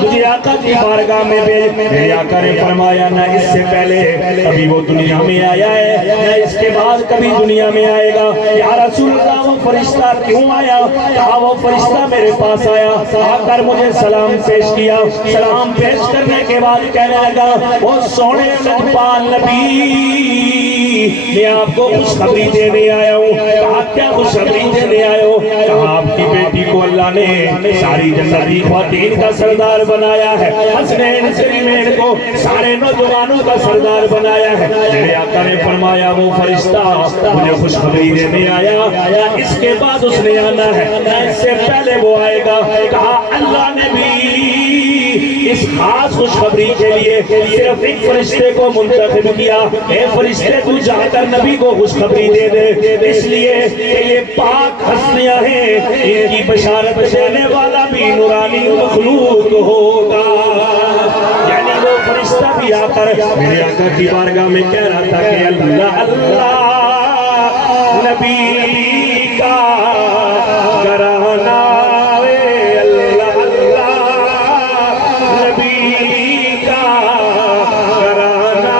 مجھے آقا کی بارگاہ میں بھیج۔ میرے آقا نے فرمایا نہ اس سے پہلے ابھی وہ دنیا میں آیا ہے نہ اس کے بعد کبھی دنیا میں آئے گا۔ یا رسول اللہ وہ فرشتہ کیوں آیا؟ کہا وہ فرشتہ میرے پاس آیا، آ کر مجھے سلام پیش کیا، سلام پیش کرنے کے بعد کہنے لگا وہ سونے لجپال نبی میں آپ کو خوشخبری دینے آیا ہوں۔ کہا کیا خوشخبری دینے آئے ہو؟ کہا آپ کی بیٹی کو اللہ نے ساری جنتی خواتین کا سردار بنایا ہے، حسنین کریمین کو سارے نوجوانوں کا سردار بنایا ہے۔ میرے آقا نے فرمایا وہ فرشتہ مجھے خوشخبری دینے آیا، اس کے بعد اس نے آنا ہے نہ اس سے پہلے وہ آئے گا۔ کہا اللہ نے بھی اس خاص خوشخبری کے لیے صرف ایک فرشتے کو منتخب کیا، اے فرشتے تو جا کر نبی کو خوشخبری دے دے، اس لیے کہ یہ پاک ہستیاں ہیں، ان کی بشارت دینے والا بھی نورانی مخلوق ہوگا۔ یعنی وہ فرشتہ بھی آ کر میرے آقا کی بارگاہ میں کہہ رہا تھا کہ اللہ اللہ نبی کا گھرانہ، اللہ اللہ نبی کا گھرانہ،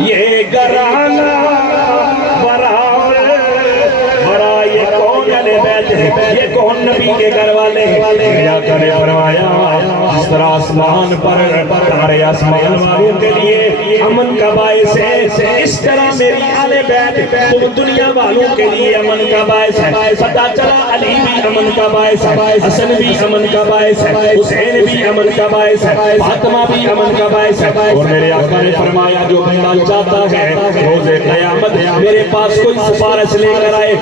یہ گھرانہ برا یہ کون اہل بیت ہے، یہ کون نبی کے گھر والے ہیں؟ میرے آقا نے فرمایا جس طرح آسمان پر تارے آسمان والوں کے لیے امن کا باعث ہے، اس طرح میری اہل بیت تم دنیا والوں کے لیے امن کا باعث ہے۔ پتہ چلا علی بھی امن کا باعث ہے، حسن بھی امن کا باعث ہے، حسین بھی امن کا باعث ہے، فاطمہ بھی امن کا باعث ہے۔ اور میرے آقا نے فرمایا جو بندہ چاہتا ہے روز قیامت میرے پاس کوئی سفارش لے کر آئے،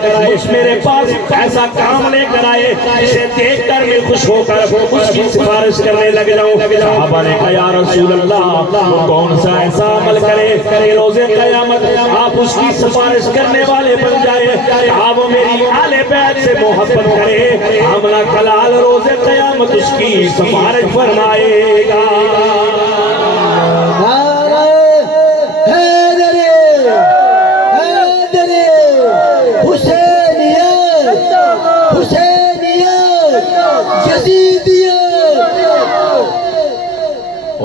میرے پاس ایسا کام لے کر آئے جسے دیکھ کر میں خوش ہو کر اس کی سفارش کرنے لگ جاؤں۔ صحابہ نے کہا یا رسول اللہ وہ کون سا ایسا عمل کرے کہ روز قیامت آپ اس کی سفارش کرنے والے بن جائے؟ کہا وہ میری اہل بیت سے محبت کرے، عاملہ کلال روز قیامت اس کی سفارش فرمائے گا۔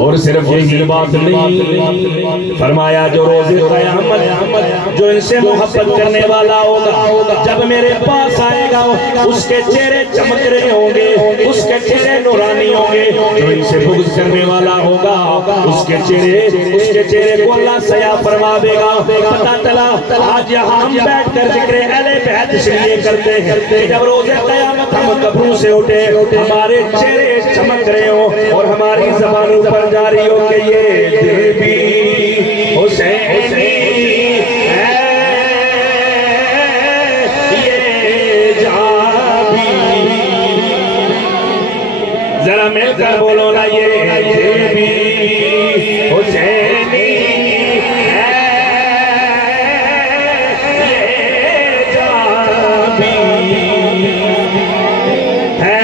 اور صرف یہی بات نہیں، فرمایا جو روز قیامت جو ان سے محبت کرنے والا ہوگا جب میرے پاس آئے گا اس کے چہرے چمک رہے ہوں گے، اس کے چہرے نورانی ہوں گے۔ جو ان سے بغض کرنے والا ہوگا اس کے چہرے کو اللہ سیاہ فرما دے گا۔ پتہ چلا آج یہاں ہم بیٹھ کر ذکر اہل بیت اس لیے کرتے ہیں کہ جب روز قیامت ہم قبروں سے اٹھے ہمارے چہرے چمک رہے ہوں اور ہماری زبانوں پر جاری ہو کہ یہ دل بھی حسینی ہے، یہ جان بھی، ذرا مل کر بولو نا یہ دل بھی حسینی ہے، یہ جان بھی ہے،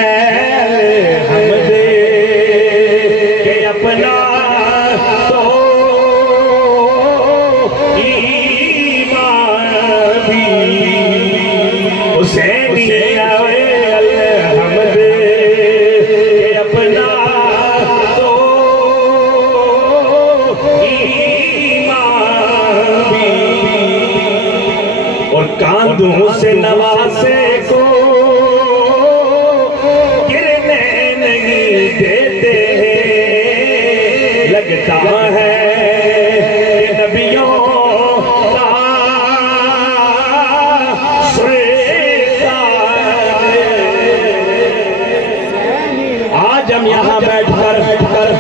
ہم دے اپنا تو ایمان بھی حسینی ہے، الحمد اپنا تو ایمان بھی، اور کاندھوں سے نوازے کو گرنے نہیں دیتے، لگتا ہے کہ نبیوں کا سلطان۔ آج ہم یہاں بیٹھ کر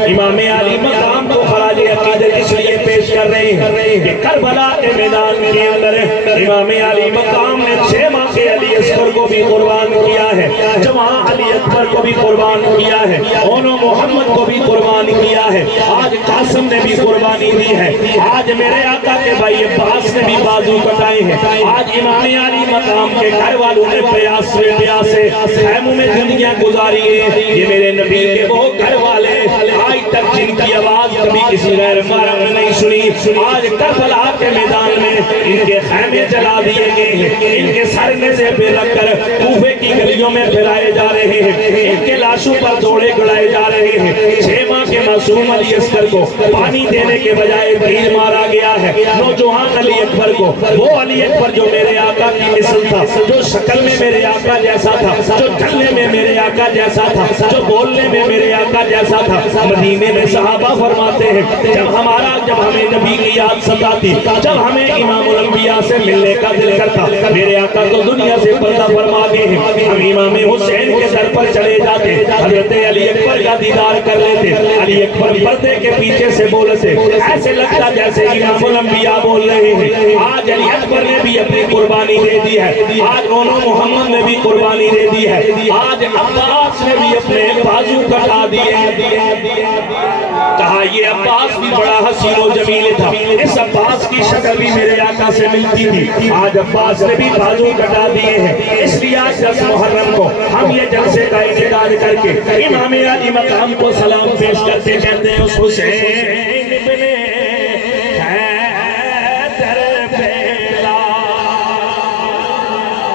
امام علی مقام کو خراج عقیدت اس لیے پیش کر رہے ہیں کہ کربلا کے میدان کے اندر امام علی مقام نے 6 ماہ کے علی اصغر کو بھی قربان کیا ہے، جب وہاں علی اکبر کو بھی قربان کیا ہے، انہوں محمد کو بھی قربان کیا ہے، آج قاسم نے بھی قربانی دی ہے، آج میرے آقا کے بھائی عباس نے بھی بازو کٹائے ہیں، آج امام علی مقام کے گھر والوں نے پیاس میں پیاسے خیموں میں زندگیاں گزاری ہیں۔ یہ میرے نبی کے وہ گھر والے آج تک جن کی آواز کبھی کسی غیر محرم نے نہیں سنی، آج کربلا کے میدان میں ان کے خیمے جلا دیے گئے ہیں، ان کے سر میں سے پہ رکھ کر کوفے کی گلیوں میں پھیلائے جا رہے ہیں، ان کے لاشوں پر دوڑے گڑائے جا رہے ہیں۔ 6 ماہ کے معصوم علی اصغر کو پانی دینے کے بجائے تیر مارا گیا ہے، نوجوان علی اکبر کو، وہ علی اکبر جو میرے آقا کی مثل تھا، جو شکل میں میرے آقا جیسا تھا، جو چلنے میں میرے آقا جیسا تھا، جو بولنے میں میرے آقا جیسا تھا۔ مدینے میں صحابہ فرماتے ہیں جب ہمیں نبی کی یاد ستاتی، جب ہمیں امام الانبیاء سے ملنے کا دل کرتا، میرے آقا تو دنیا سے پردہ فرما گئے ہیں، ہم امام حسین کے در پر چلے جاتے، حضرت علی اکبر کا دیدار کر لیتے، علی اکبر پردے کے پیچھے سے بولتے، ایسے لگتا جیسے امام الانبیاء بول رہے ہیں۔ آج علی اکبر نے بھی اپنی قربانی دے دی ہے، آج انہوں محمد نے بھی قربانی دے دی ہے، آج عباس نے بھی اپنے بازو کٹا دیے۔ کہا یہ عباس بھی بڑا حسین و جمیل تھا، اس عباس کی شکل بھی میرے آقا سے ملتی تھی، آج عباس نے بھی بازو کٹا دیے ہیں۔ اس لیے آج 10 محرم کو ہم یہ جلسے کا انعقاد کر کے امام علی مقام کو سلام پیش کرتے کہتے ہیں اس حسین ابن حیدر بیلا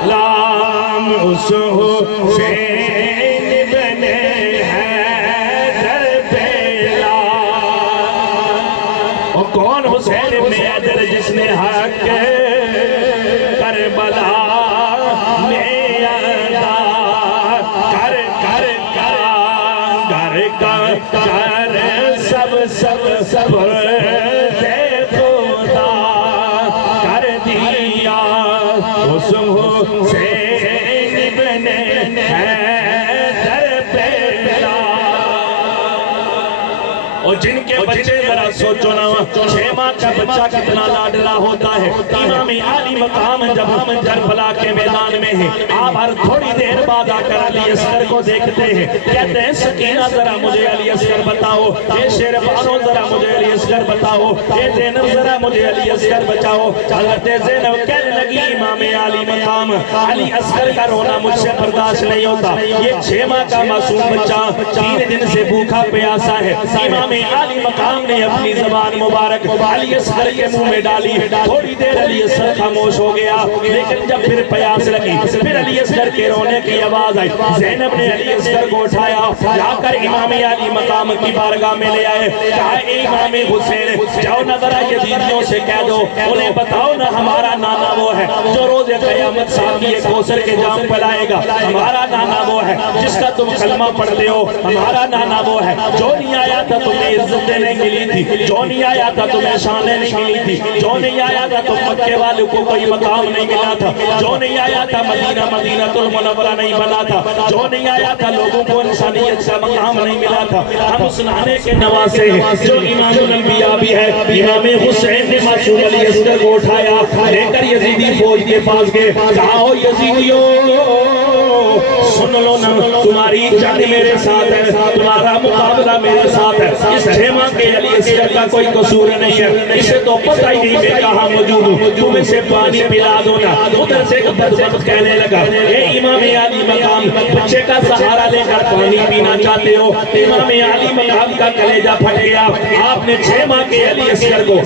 لام اس حسین ابن حیدر بیلا۔ اور کون حسین ابن حیدر جس نے حق کربلا میں ادا کر سب دے خدا کر دیا اس حسین ابن حیدر بیلا۔ اور جن کے بچے ذرا سوچو نا 6 ماہ کا بچہ کتنا لاڈلا ہوتا ہے۔ امام علی مقام جب ہم کربلا کے میدان میں ہیں، آپ ہر تھوڑی دیر بعد آ کر علی اصغر کو دیکھتے ہیں، کہتے ہیں سکینہ ذرا مجھے علی اصغر بتاؤ، اے شیر بانو ذرا مجھے علی اصغر بتاؤ، اے زینب ذرا مجھے علی اصغر بچاؤ۔ حضرت زینب کہنے لگی امام علی مقام علی اصغر کا رونا مجھ سے برداشت نہیں ہوتا، یہ 6 ماہ کا معصوم بچہ 3 دن سے بھوکا پیاسا ہے۔ امام علی مقام نے اپنی زبان مبارک علی اصغر کے منہ میں ڈالی، تھوڑی دیر علی اصغر خاموش ہو گیا، لیکن جب پھر پیاس لگی، پھر علی اصغر کے رونے کی آواز آئی، زینب نے علی اصغر کو اٹھایا، جا کر امام علی مقام کی بارگاہ میں لے آئے، کہا اے امام حسین جاؤ نہ ذرا یزیدیوں سے کہہ دو، انہیں بتاؤ نہ ہمارا نانا وہ ہے جو روز قیامت ساتھی کوثر کے جام پلائے گا، ہمارا نانا وہ ہے جس کا تم کلمہ پڑھتے ہو، ہمارا نانا وہ ہے جو نہیں آیا تھا تمہیں عزتیں نہیں ملی تھی، جو نہیں آیا تھا تمہیں شانیں نہیں ملی تھی، جو نہیں آیا تھا تم مکے والوں کو کوئی مقام نہیں ملا تھا، جو نہیں آیا تھا مدینہ المنورہ نہیں بنا تھا، جو نہیں آیا تھا لوگوں کو انسانیت کا مقام نہیں ملا تھا۔ ہم اس نانے کے نواسے ہیں جو امام الانبیاء بھی ہے۔ امام حسین نے معصوم علی اصغر کو اٹھایا، لے کر یزیدی فوج کے پاس گئے، کہا او یزیدیو سن لو نا، تمہاری جنگ میرے ساتھ ہے، تمہارا مقابلہ میرے ساتھ ہے، اس 6 ماہ کے علی اصغر کا کوئی قصور نہیں ہے، اسے تو پتہ ہی نہیں میں کہاں موجود ہوں، تم اسے پانی پلا دو نا۔ ادھر سے بدبخت کہنے لگا اے امام علی مقام بچے کا سہارا لے کر پانی پینا چاہتے ہو؟ امام علی مقام کا کلیجہ پھٹ گیا، آپ نے 6 ماہ کے علی اصغر کو،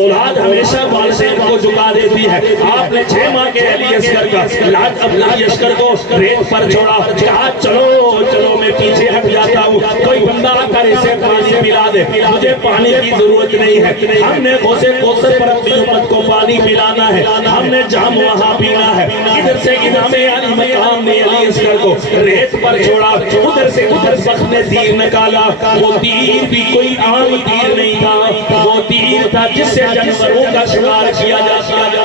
اولاد ہمیشہ والدین کو جھکا دیتی ہے، آپ نے 6 ماہ کے علی اصغر کا لاج اپنا علی اصغر کو ریت پر چھوڑا، کہا چلو چلو میں پیچھے ہٹ جاتا ہوں، کوئی بندہ آ کر اسے پانی پلا دے، مجھے پانی کی ضرورت نہیں ہے، ہم نے غوث کوثر پر اپنی امت کو پانی پلانا ہے، ہم نے جام وہاں پینا ہے۔ ادھر سے امام علی مقام نے علی اصغر کو ریت پر چھوڑا، ادھر سے ادھر بخت نے تیر نکالا، وہ تیر بھی کوئی عام تیر نہیں تھا، وہ تیر تھا جس سے جانوروں کا شکار کیا جاتا ہے۔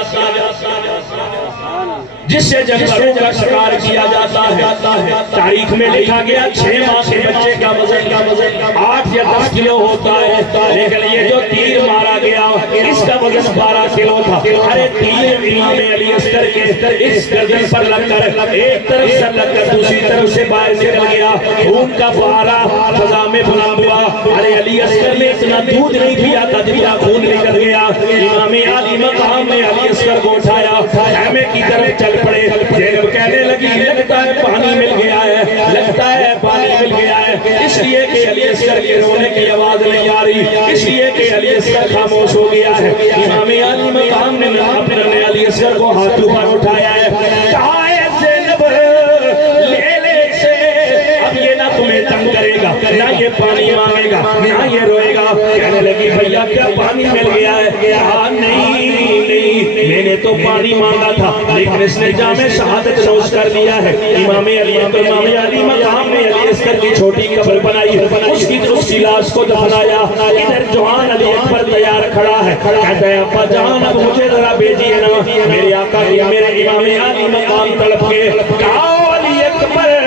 جس سے جانوروں کا شکار کیا جاتا ہے. تاریخ میں لکھا گیا 6 ماہ کے بچے کا وزن 8 یا 10 کلو ہوتا ہے، لیکن یہ جو تیر مارا گیا اس کا وزن 12 کلو تھا. ارے تیر امام علی اصغر کے اس گردن پر لگ کر ایک طرف سے لگ کر دوسری طرف سے باہر نکل گیا، خون کا فوارہ فضا میں بلند ہوا. ارے علی اصغر نے اتنا دودھ نہیں پیا تھا جتنا خون نکل گیا. امام علی مقام نے علی اصغر کو اٹھایا، خیمے کی طرف چل پڑے. زینب کہنے لگی لگتا ہے پانی مل گیا ہے، لگتا ہے پانی مل گیا ہے. اس لیے کہ علی اصغر کے رونے کی آواز نہیں آ رہی، اس لیے کہ علی اصغر خاموش ہو گیا ہے. امام علی مقام نے اپنے علی اصغر کو ہاتھوں پر اٹھایا ہے، کہا ہے زینب لے لے اسے، اب یہ نہ تمہیں تنگ کرے گا، نہ یہ پانی مانگے گا، نہ یہ روئے گا. کہنے لگی بھیا کیا پانی مل گیا ہے؟ کہا نہیں میں نے تو پانی مانگا تھا لیکن اس نے جام شہادت نوش کر دیا ہے. امام علی مقام نے علی اصغر کی چھوٹی قبر بنائی، اس کی لاش کو دفنایا. ادھر جوان علی اکبر تیار کھڑا ہے، کہتا ہے ابا جان اب مجھے ذرا بھیجیے نا، میرے آقا کی میرے امام علی مقام تڑپ کے. کہا علی اکبر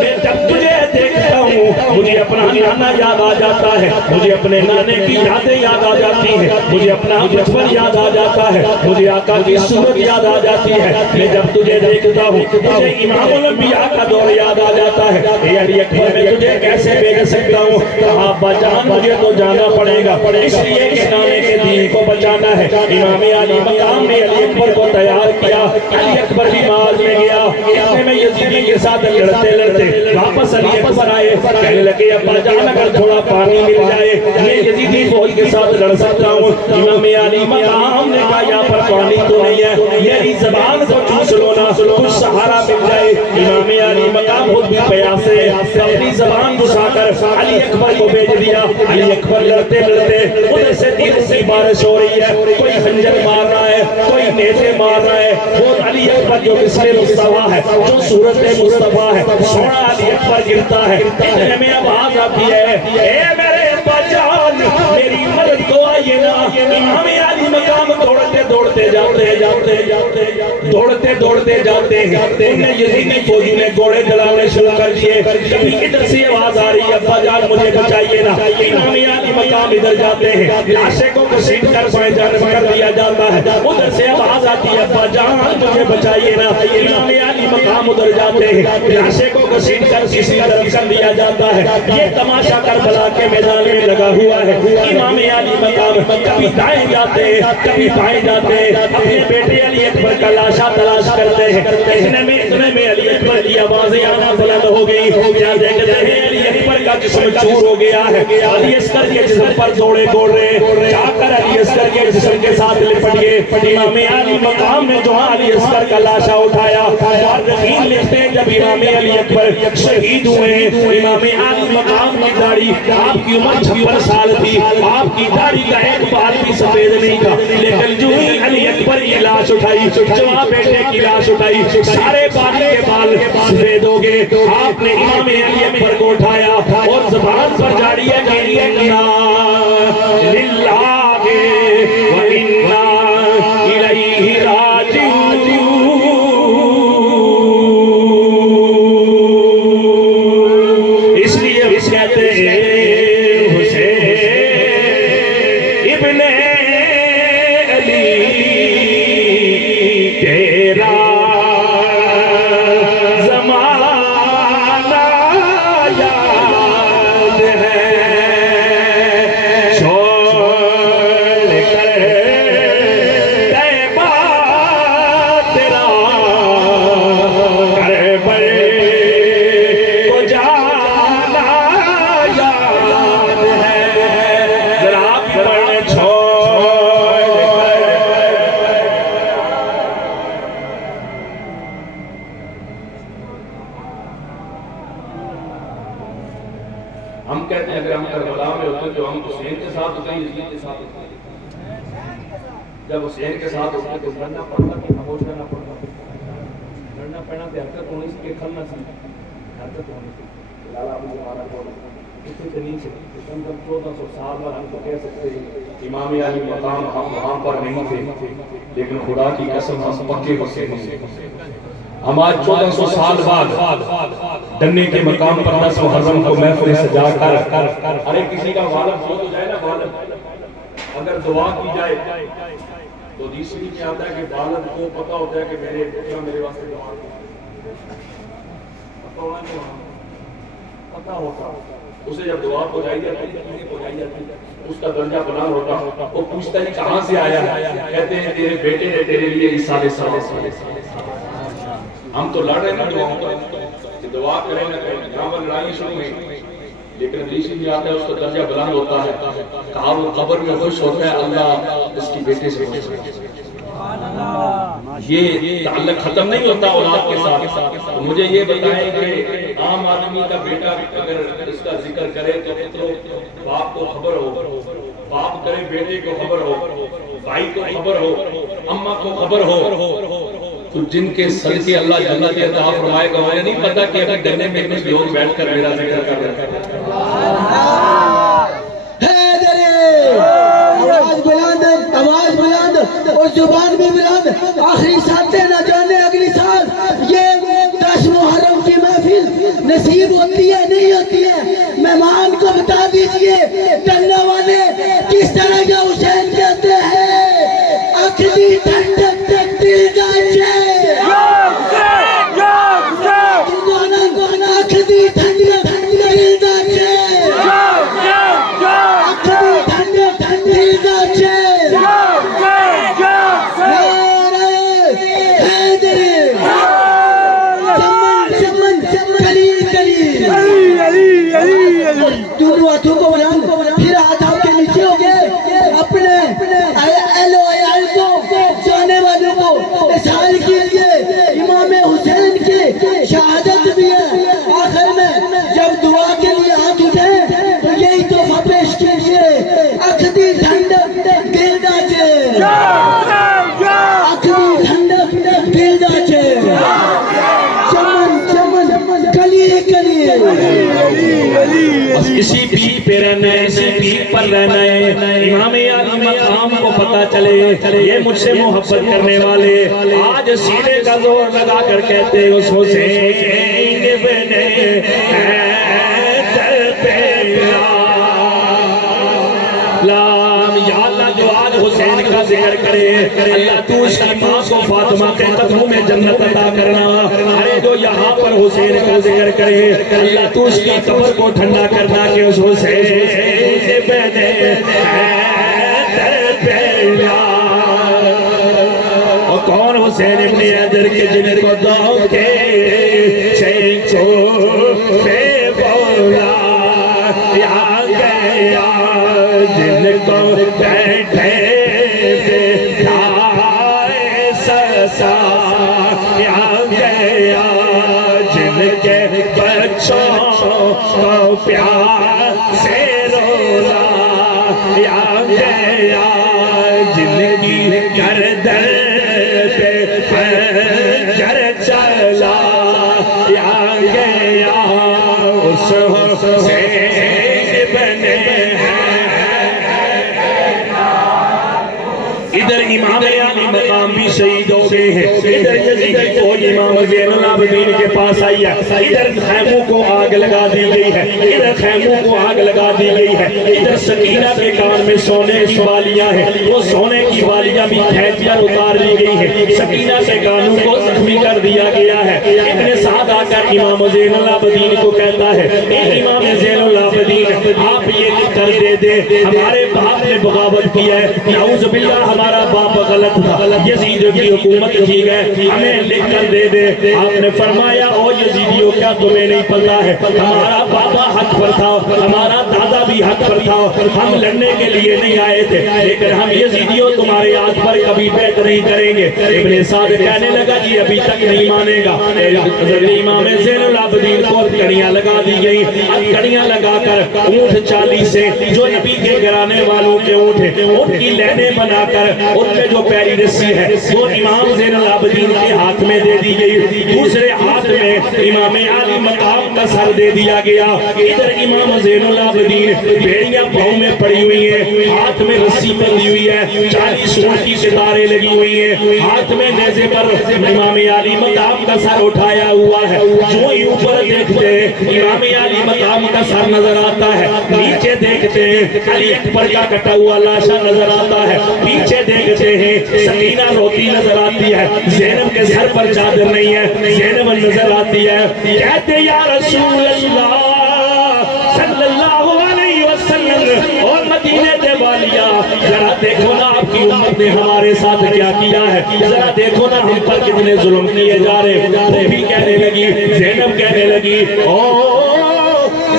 میں جب تجھے دیکھتا ہوں مجھے اپنا نانا یاد آ جاتا ہے، مجھے اپنے نانے کی یادیں یاد آ جاتی ہیں، مجھے اپنا بچپن یاد آ جاتا ہے، مجھے آقا کی صورت یاد آ جاتی ہے. میں جب تجھے دیکھتا ہوں مجھے امام الانبیاء کا دور یاد آ جاتا ہے. اے علی اکبر میں تجھے کیسے بھیج سکتا ہوں؟ کہا ابا جان مجھے تو جانا پڑے گا، اس لیے کہ نانے کے دین کو بچانا ہے. امام علی مقام نے علی اکبر کو تیار کیا. علی اکبر بھی ماز میں گیا. اتنے میں یزیدی کے ساتھ لڑتے واپس علی اکبر آئے، کہنے لگے ابا جان اگر تھوڑا پانی مل جائے میں یزیدی فوج کے ساتھ لڑ سکتا ہوں. امام علی مقام نے کہا یہاں پر پانی تو نہیں ہے، میری زبان کو چوس لو نا، کچھ سہارا مل جائے. امام علی مقام خود بھی پیاسے اپنی زبان گھسا کر علی اکبر کو بھیج دیا. علی اکبر لڑتے ادھر سے تیروں کی بارش ہو رہی ہے، کوئی خنجر مار رہا ہے، کوئی نیزے مار رہا ہے. وہ علی اکبر جو بسم مصطفیٰ ہے، جو صورت مصطفیٰ ہے، سونا علی اکبر گرتا ہے. اتنے میں آواز آتی ہے اے میرے ابا جان میری مدد کو آئیے نا. امام علی مقام دوڑتے جاتے ہیں. انہیں یزیدی فوجی نے گھوڑے چلانے شروع کر دیے. کبھی ادھر سے آواز آ رہی ہے ابا جان مجھے بچائیے نا. امام علی مقام ادھر جاتے ہیں، لاشیں کو گھسیٹ کر بائیں جانب کر دیا جاتا ہے. ادھر سے آواز آتی ہے ابا جان مجھے بچائیے نا. امام علی مقام ادھر جاتے ہیں، لاشیں کو گھسیٹ کر کسی طرف کر دیا جاتا ہے. یہ تماشا کربلا کے میدان میں لگا ہوا ہے. امام علی مقام کبھی دائیں جاتے ہیں کبھی بائیں جاتے ہیں، اپنے بیٹے علی اکبر کا لاشا تلاش کرتے ہیں. اتنے میں علی اکبر کی آوازیں آنا بلند ہو گئی. کیا دیکھتے ہیں علی اکبر کا جسم چور ہو گیا ہے. علی اصغر کے جسم پر دوڑے جا کر علی اصغر کے جسم کے ساتھ لپٹ گئے. امام علی مقام نے جو علی اصغر کا لاشا اٹھایا، مورخین لکھتے ہیں جب امام علی اکبر شہید ہوئے امام علی مقام کی داڑھی، آپ کی عمر 56 سال تھی، آپ کی داڑھی کا ایک بال بھی سفید نہیں تھا. لیکن جو ہی علی اکبر کی لاش اٹھائی، جوان بیٹے کی لاش اٹھائی، سارے بالی کے بال سفید ہو گئے. آپ نے امام علی اکبر کو اٹھایا اور زبان پر جاری ہے کہ انا للہ و انا الیہ راجعون. اس لیے ہم کہتے ہیں حسین ابن علی تیرا زمانہ یاد ہے، چھوڑ کر طیبہ تیرا کربل کو جانا یاد ہے. ذرا آپ پڑھیں چھوڑ ہم کہتے ہیں اگر ہم کربلا میں ہوتے تو ہم حسین کے ساتھ ہوتے ہیں، یزید کے ساتھ ہوتے ہیں. جب حسین کے ساتھ ہوتے تو لڑنا پڑتا کہ خاموش کرنا پڑتا؟ لڑنا پڑنا تو حرکت ہونی سی کہ کھلنا سی، حرکت ہونی سی. لالا ابو ہمارا کون کتنے نہیں سے کم 1400 سال بعد ہم تو کہہ سکتے ہیں امام علی مقام ہم وہاں پر نہیں تھے، لیکن خدا کی قسم ہم پکے حسینی سے، ہم آج 1400 سال بعد دنے کے مقام پر 10 محرم کو محفل سجا کر، ارے کسی کا غالب ہو تو جائے نا غالب، اگر دعا کی جائے تو دوسری میں آتا ہے کہ غالب کو پتا ہوتا ہے کہ میرے واسطے دعا پتا ہوتا، اسے جب دعا پہنچائی جاتی اس کا درجہ بلند ہوتا، وہ پوچھتا ہے کہاں سے آیا ہے، کہتے ہیں تیرے بیٹے نے تیرے لیے رسالے سالے، ہم تو لڑ رہے ہیں دعاؤں پر کہ دعا کریں نہ کریں، یہاں پر لڑائی شروع ہوئی، لیکن حدیث میں آتا ہے اس کا درجہ بلند ہوتا ہے، کہا وہ قبر میں خوش ہوتا ہے اللہ اس کی بیٹے سے خوش ہوتا ہے۔ یہ تعلق ختم نہیں ہوتا اولاد کے ساتھ، تو مجھے یہ بتائیں کہ عام آدمی کا بیٹا اگر اس کا ذکر کرے تو باپ کو خبر ہو، باپ کرے بیٹے کو خبر ہو، بھائی کو خبر ہو، اماں کو خبر ہو، تو جن کے صدقے اللہ جنت عطا فرمائے گا، انہیں نہیں پتا کہ ابھی گنے میں کچھ لوگ بیٹھ کر میرا ذکر کر رہے ہیں۔ آواز بلند اور زبان بھی بلند، آخری ساتھ نہ جانے اگلی سال یہ 10 محرم کی محفل نصیب ہوتی ہے نہیں ہوتی ہے، مہمان کو بتا دیجئے ڈرنے والے کس طرح کا حسین کہتے ہیں، اکھدی ٹھنڈک تک دل جائے، اکھدی ٹھنڈک دل جائے، دونوں ہاتھوں کو بلند، پھر ہاتھ آپ کے نیچے ہو گئے، اپنے اہل و عیال کو، جانے والوں کو احسان کیجئے، امام حسین کی شہادت بھی ہے، آخر میں جب دعا کے لیے ہاتھ اٹھیں تو یہی تحفہ پیش کیجئے، اکھدی ٹھنڈک دل داچے، اکھدی ٹھنڈک دل داچے، چمن چمن کلی کلی، بس اسی پیک پہ رہنا ہے، اسی پیک پر رہنا ہے، امام علی مقام کو پتا چلے یہ مجھ سے محبت کرنے والے آج سینے کا زور لگا کر کہتے ہیں اس حسین ابن حیدر پہ لام، یا اللہ جو آج حسین کا ذکر کرے اللہ تو اس کی ماں کو فاطمہ کے قدموں میں جنت عطا کرنا، ارے جو یہاں پر حسین کا ذکر کرے اللہ تو اس کی قبر کو ٹھنڈا کرنا کہ اس حسین ابن حیدر پہ لام، اور کون حسین ابن حیدر کے جن کو دو کے شیخوں پہ بولا یا گیا، جن کو بیٹھے بٹھائے سسا یا گیا، جن کے بچوں کو پیار سے رولا یا گیا، جن کی گردن پہ خنجر چلا یا گیا، اس حسین بنے ادھر امام علی مقام بھی شہید ہو گئے ہیں، ادھر یزید کی فوج امام زین العابدین کے پاس آئی ہے، ادھر خیموں کو آگ لگا دی گئی ہے، ادھر خیموں کو آگ لگا دی گئی ہے، ادھر سکینہ کے کان میں سونے کی بالیاں ہیں، وہ سونے کی بالیاں بھی کھینچ کر اتار لی گئی ہیں، سکینہ کے کانوں کو زخمی کر دیا گیا ہے۔ ابن سعد آ کر امام زین العابدین کو کہتا ہے اے امام زین العابدین آپ یہ لکھ کر دے دے ہمارے باپ نے بغاوت کی ہے، نعوذ باللہ ہمارا باپ غلط تھا، یزید کی حکومت کی گئے، ہمیں لکھ کر دے دے۔ آپ نے فرمایا او یزیدیوں کیا تمہیں نہیں پتا ہے ہمارا بابا حق پر تھا، ہمارا دادا بھی حق پر تھا، ہم لڑنے کے لیے نہیں آئے تھے، لیکن ہم یزیدیوں تمہارے ہاتھ پر کبھی بیعت نہیں کریں گے۔ ابن سعد کہنے لگا جی ابھی تک نہیں مانے گا۔ حضرت امام زین العابدین کو کڑیاں لگا دی گئی، اب کڑیاں لگا کر اونٹ چالی سے جو نبی کے گرانے والوں کے اونٹ ہیں ان کی لینیں بنا کر ان میں جو پیری رسی ہے وہ امام زین العابدین کے ہاتھ میں دے دی گئی، دوسرے ہاتھ میں امام علی مقام کا سر دے دیا گیا. ادھر امام زین العابدین بیڑیاں پاؤں میں پڑی ہوئی ہیں, ہاتھ میں رسی بندھی ہوئی ہے, 40 اونٹ کی ستارے لگی ہوئی ہیں, ہاتھ میں نیزے پر امام علی مقام کا سر اٹھایا ہوا ہے. جو ہی اوپر دیکھتے ہیں امام علی مقام کا سر نظر آتا ہے, نیچے دیکھتے ہیں علی اکبر کا کٹا ہوا لاشا نظر آتا ہے, پیچھے دیکھتے ہیں سکینہ روتی نظر آتی ہے, زینب کے سر پر چادر نہیں ہے, زینب نظر آتی ہے. کہتے یا رسول اللہ صلی اللہ علیہ وسلم اور مدینے دے والیا, ذرا دیکھو نا آپ کی امت نے ہمارے ساتھ کیا کیا ہے, ذرا دیکھو نا ہم پر کتنے ظلم کیے جا رہے. وہ بھی کہنے لگی, زینب کہنے لگی,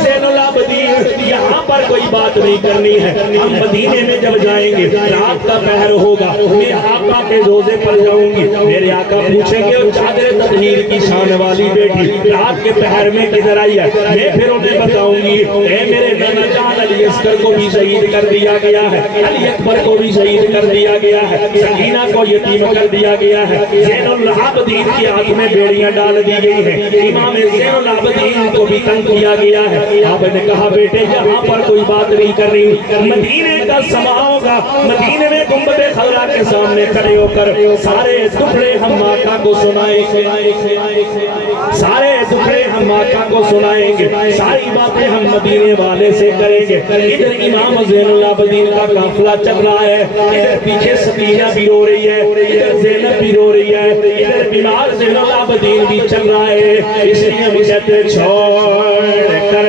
زین العابدین یہاں پر کوئی بات نہیں کرنی ہے, ہم مدینے میں جب جائیں گے رات کا پہر ہوگا, میں آقا کے روزے پر جاؤں گی, میرے آقا پوچھیں گے چادر تطہیر کی شان والی بیٹی رات کے پہر میں کدھر آئی ہے, میں پھر انہیں بتاؤں گی اے میرے نانا جان علی اصغر کو بھی شہید کر دیا گیا ہے, علی اکبر کو بھی شہید کر دیا گیا ہے, سکینہ کو یتیم کر دیا گیا ہے, زین العابدین کی ہاتھ میں بیڑیاں ڈال دی گئی ہیں, امام زین العابدین کو بھی تنگ کیا گیا ہے. آپ نے کہا بیٹے یہاں پر کوئی بات نہیں کرنی, مدینے کا سما ہوگا, مدینے میں گنبد خضرا کے سامنے کھڑے ہو کر سارے دکھڑے ہم آقا کو سنائیں گے, سارے دکھڑے ہم آقا کو سنائیں گے, ساری باتیں ہم مدینے والے سے کریں گے. ادھر امام زین العابدین کا قافلہ چل رہا ہے, ادھر پیچھے سکینہ بھی رو رہی ہے, ادھر زینب بھی رو رہی ہے, ادھر بیمار زین العابدین بھی چل رہا ہے. اس لیے ہم کہتے چھوڑ کر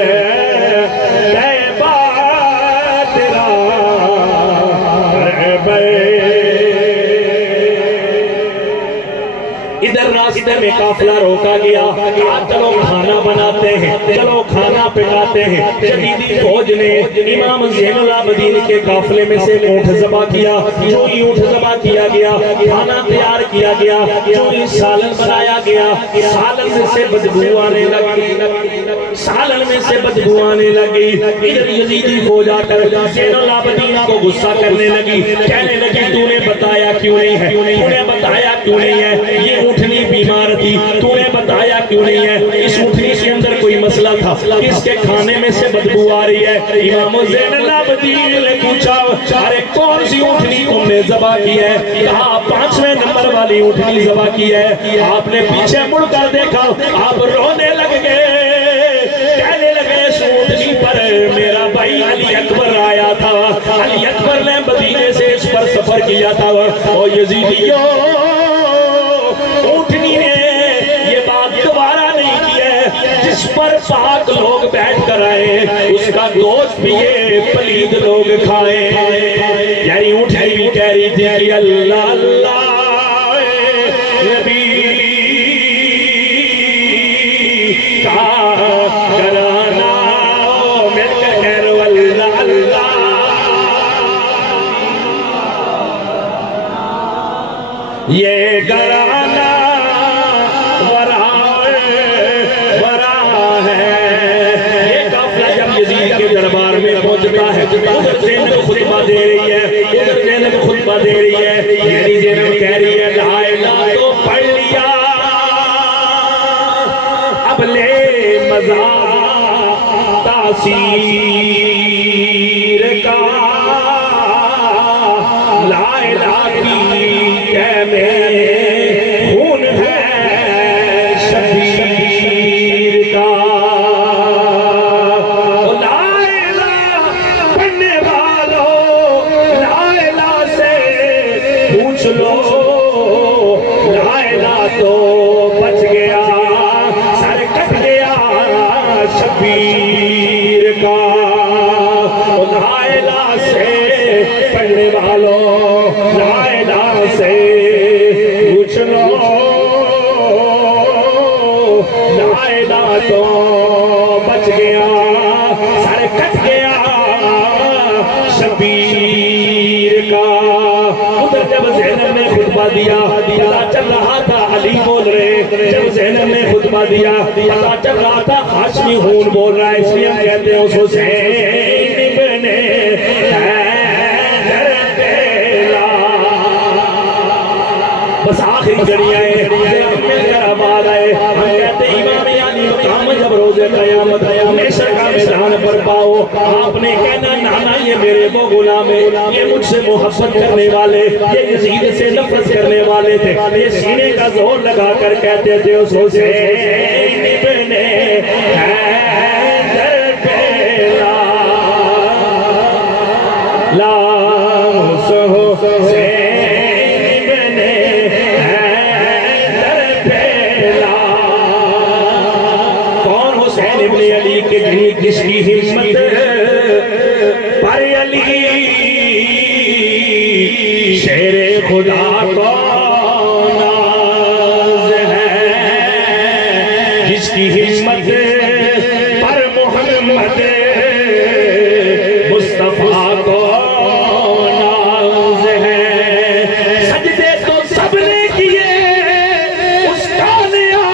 ادھر راستے میں قافلہ روکا گیا, چلو کھانا بناتے ہیں, چلو کھانا پکاتے ہیں. شہیدی فوج نے امام زین العابدین کے قافلے میں سے اونٹ ذبح کیا, جو ہی اونٹ ذبح کیا گیا کھانا تیار کیا گیا, جو ہی سالن بنایا گیا سالن میں سے بدبو آنے لگی, سالن میں سے بدبو آنے لگی. ادھر یزیدی فوج آ کر زین العابدین کو غصہ کرنے لگی, کہنے لگی تو نے بتایا کیوں نہیں ہے, تو نے بتایا کیوں نہیں ہے, یہ اونٹنی بیمار تھی تو نے بتایا کیوں نہیں ہے, اس اونٹنی کے اندر کوئی مسئلہ تھا, اس کے کھانے میں سے بدبو آ رہی ہے. امام زین العابدین نے پوچھا ارے کون سی اونٹنی تم نے ذبح کی ہے, کہا 5ویں نمبر والی اونٹنی ذبح کی ہے. آپ نے پیچھے مڑ کر دیکھا, آپ رونے لگ گئے, کہنے لگے اس اونٹنی پر میرا بھائی علی اکبر آیا تھا, علی اکبر نے مدینے سے اس پر سفر کیا تھا. او یزیدیوں اونٹنی نے یہ بات دوبارہ نہیں کی ہے, جس پر پاک لوگ بیٹھ کر آئے اس کا گوشت بھی یہ پلید لوگ کھائیں. یعنی اونٹنی بھی کہہ رہی تھی کہ اللہ اللہ نبی کا کرانا, مل کر کہہ رہو اللہ اللہ, یہ گرانا ورا ہے. یہ قافلہ جب یزید کے دربار میں پہنچتا ہے, ادھر زینب خطبہ دے رہی ہے, ادھر زینب خطبہ دے رہی ہے, یعنی زینب کہہ رہی ہے لا الہ تو پڑھ لیا, اب لے مزہ تاثیر کا, لا الہ کی کہ میں خون ہے شبیر کا. لا الہ پڑھنے والوں لا الہ سے پوچھ لو, لا الہ تو بچ گیا, سر کٹ گیا شبیر کا. لا الہ سے پڑھنے والوں لا الہ سے پوچھ لو, لا الہ تو بچ گیا, سر کٹ گیا شبیر کا. ادھر جب زینب نے خطبہ دیا پتا چل رہا تھا علی بول رہے, جب زینب نے خطبہ دیا پتا چل رہا تھا ہاشمی خون بول رہا ہے, اس لیے ہم کہتے ہیں اس حسین ابن بس آخری گھڑی آئے, مل کر آباد آئے, ہم کہتے ہیں امام علی مقام جب روزے قیامت محشر کا میدان پر پاؤ، آپ نے کہنا نانا یہ میرے وہ غلام ہے، یہ مجھ سے محبت کرنے والے، یہ یزید سے نفرت کرنے والے تھے، یہ سینے کا زور لگا کر کہتے تھے اس حسین ابن حیدر پہ لا اس حسین ابن حیدر پہ لا۔ کون حسین ابن علی کے جس کی ہمت پر علی شیر خدا کو ناز ہے، جس کی ہمت پر محمد مصطفیٰ کو ناز ہے۔ سجدے تو سب نے کیے، اس کا نیا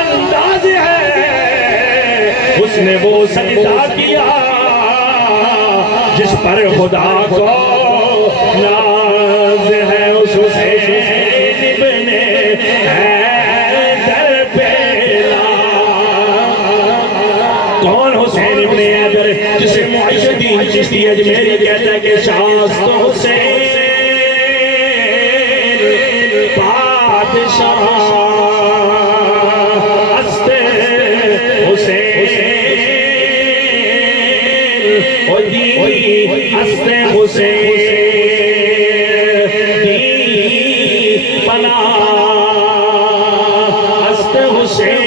انداز ہے، اس نے وہ سجدہ کیا جس پر خدا کو ناز ہے۔ اس حسین ابن حیدر پہ لا۔ کون حسین ابن حیدر؟ جسے معیش الدین چشتی اجمیری کہتا ہے کہ شاست حسین بادشاہ است حسین او دین است حسین دین پناہ است حسین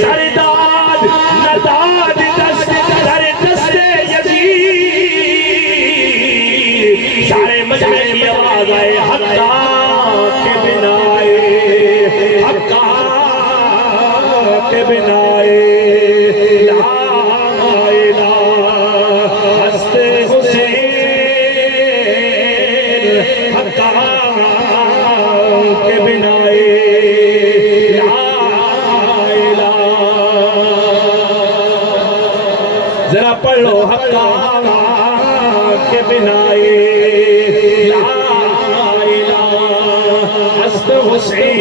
سرداد نداد دست در دست یزید۔ سارے مجمع کی آواز آئے حقا کے بنائے، حقا کے بنائے لا الہ ہست حسین حقا کے بنائے لا الہ۔ ذرا پڑھ لو حقا کے بنائے لا الہ ہست حسین۔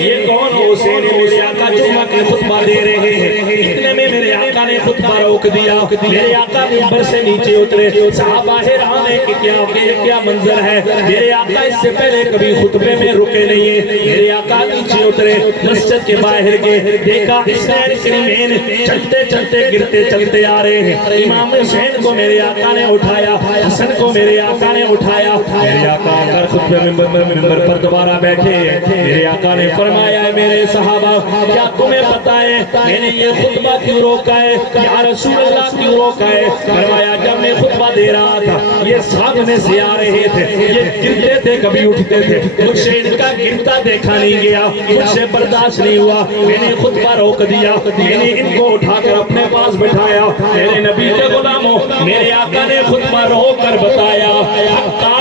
یہ کون حسین میرے آقا جمعہ کے خطبہ دے رہے ہیں، اتنے میں میرے آقا نے خطبہ روک دیا، میرے آقا منبر سے نیچے اترے، صحابہ حیران ہیں کہ کیا منظر ہے۔ میرے آقا اس سے پہلے کبھی خطبے میں رکے نہیں ہیں۔ میرے آقا نیچے اترے، مسجد کے باہر گئے، دیکھا حسین کریمین چلتے چلتے گرتے چلتے آ رہے ہیں۔ امام حسین کو میرے آقا نے اٹھایا، حسن کو میرے آقا نے اٹھایا۔ میرے آقا آ کر خطبے منبر پر دوبارہ بیٹھے، میرے آقا نے فرمایا ہے میرے صحابہ کیا تمہیں پتہ ہے میں نے یہ خطبہ کیوں روکا ہے؟ یا رسول اللہ کیوں روکا ہے؟ فرمایا جب میں خطبہ دے رہا تھا یہ سامنے سے آ رہے تھے، یہ گرتے تھے کبھی اٹھتے تھے، مجھ سے ان کا گرتا دیکھا نہیں گیا، مجھ سے برداشت نہیں ہوا، میں نے خطبہ روک دیا، میں نے ان کو اٹھا کر اپنے پاس بٹھایا۔ میرے نبی کے غلاموں میرے آقا نے خطبہ روک کر بتایا حقا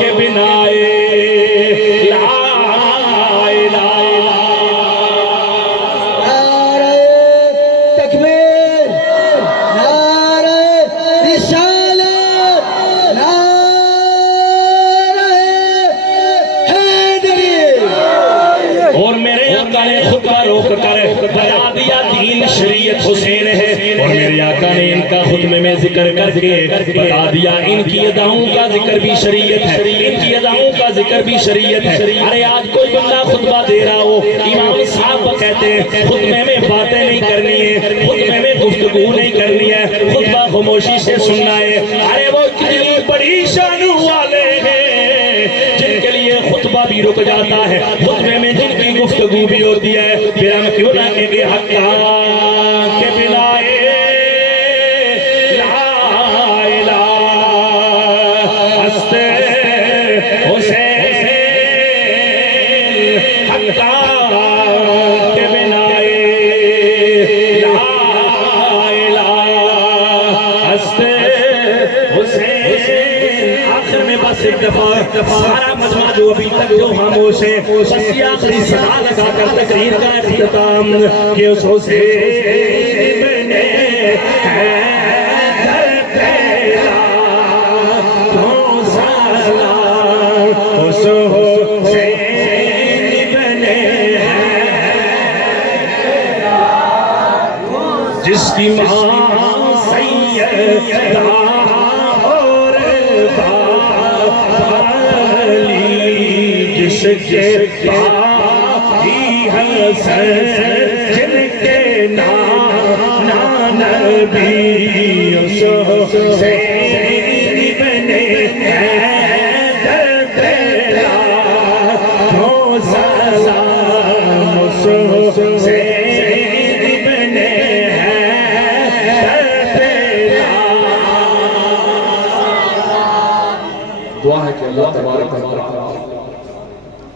کے بنائے لا بتا دیا دین شریعت حسین ہے، اور میرے آقا نے ان کا خطبے میں ذکر کر کے بتا دیا ان کی اداؤں کا ذکر بھی شریعت ہے، ان کی اداؤں کا ذکر بھی شریعت ہے۔ ارے آج کوئی بندہ خطبہ دے رہا ہو، امام صاحب کہتے ہیں خطبے میں باتیں نہیں کرنی ہے، خطبے میں گفتگو نہیں کرنی ہے، خطبہ خاموشی سے سننا ہے۔ ارے وہ کتنی بڑی شان والے ہیں جن کے لیے خطبہ بھی رک جاتا ہے، خطبے میں جن کی گفتگو بھی ہوتی ہے، پھر ہم کیوں نہ کہیں گے حقا کے بنائے لا الہ ہست حسین حقا کے بنائے لا الہ ہست حسین۔ آخر میں بس ایک دفعہ سارا مجمع جو ابھی تک جو خاموش ہے بس یہ آخری صدا لگا کر تقریر کا اختتام کہ اس حسین ابن حیدر پہ لاکھوں سلام، اس حسین ابن حیدر جس کی ماں سیدہ اور بالی، جس کے پاکی حسن، جن کے نانا نبی سے ابن حیدر تیرا ہو سلام، سے ابن حیدر تیرا۔ دعا ہے کہ اللہ تبارک و تعالی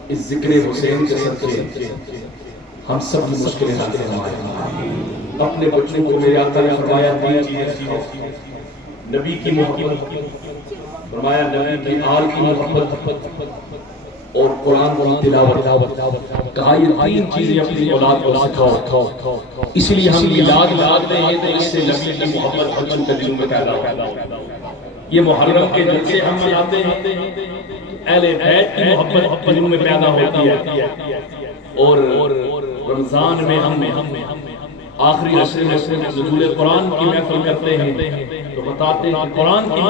اس ذکر حسین کے صدقے ہم سب کی مشکلیں حل فرمائے۔ اپنے بچوں کو میرے آقا نے فرمایا دین چیز نبی کی محبت، فرمایا نبی کی آل کی محبت اور قرآن کی تلاوت، کہا یہ تین چیزیں اپنی اولاد کو سکھاؤ۔ اس لیے ہم میلاد مناتے ہیں تو اس سے نبی کی محبت بچوں کے دلوں میں پیدا ہوتی ہے۔ یہ محرم کے جلسے ہم مناتے ہیں، اہل بیت کی محبت دلوں میں پیدا ہوتی ہے، اور رمضان میں ہم آخری عشر میں نزول قرآن کی محفل کرتے ہیں تو بتاتے ہیں کہ قرآن کی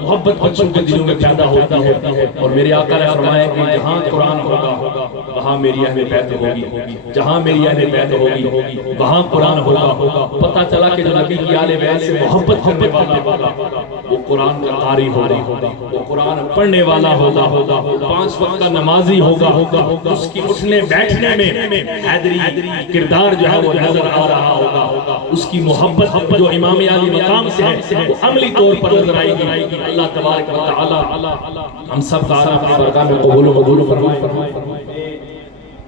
محبت بچوں کے دلوں میں پیدا ہوتی ہے۔ اور میرے آقا نے فرمایا کہ جہاں قرآن ہوگا وہاں میری اہل بیت ہوگی، جہاں میری اہل بیت ہوگی وہاں قرآن ہوگا۔ پتہ چلا کہ جو نبی کی اہل بیت سے محبت کرنے والا ہوگا وہ قرآن کا قاری ہوگا، وہ قرآن پڑھنے والا ہوگا، 5 وقت کا نمازی ہوگا، اس کی اٹھنے بیٹھنے میں حیدری کردار جو ہے وہ نظر آ رہا ہوگا، اس کی محبت جو امام علی مقام سے ہے وہ عملی طور پر نظر آئے گی۔ اللہ تبارک و تعالی ہم سب کا اپنی بارگاہ میں قبول و قبول فرمائے۔